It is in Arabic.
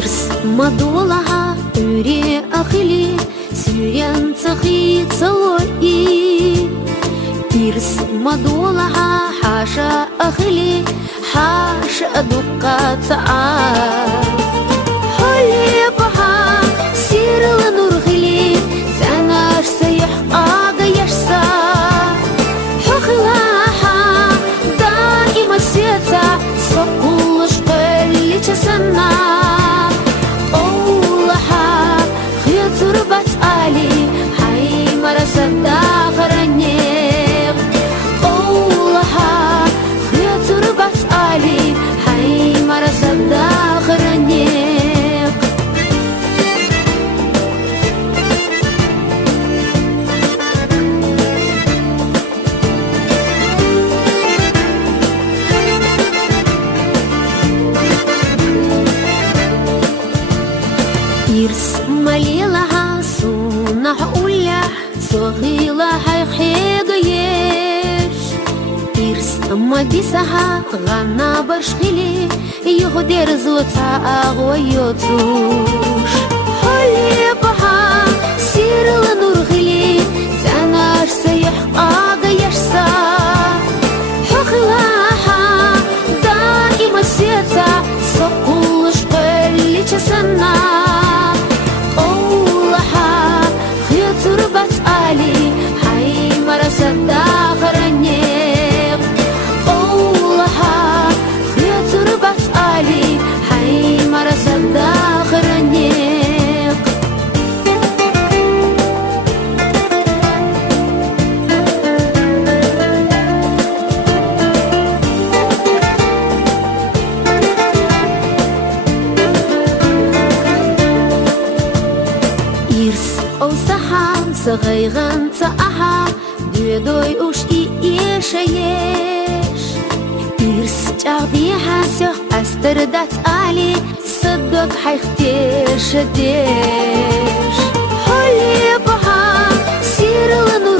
إرس مدولها أوري أخلي سيريان تخي تلوئي إرس مدولها حاشا أخلي حاشا أدوكا تعال هولي بها سير لنور خلي سناش سيح آغا يشسا حخلاها دائما سيتا سقولش قلي تسنى قولها خيط ربط آلي حي مرسد داخرنيق قولها خيط ربط آلي حي مرسد داخرنيق إرس مليلها سونح أولح صغيلها يخيغيش إرس مديسها غانا برشخيلي يخدير زوتا أغويوتوش هولي بها سير لنور خيلي سناش سيح أغيشسا حخلاها دائما سيتا سقولش قلي تسنى قولها خيط ربط آلي حي مرسد داخرنيق قولها خيط ربط آلي حي مرسد داخرنيق إرس أو سحام صغيغان تأها دوي وش إيشيش إرس جاغدي حاسيخ أستردات آلي صدق حيختيش ديش هولي بها سير لنور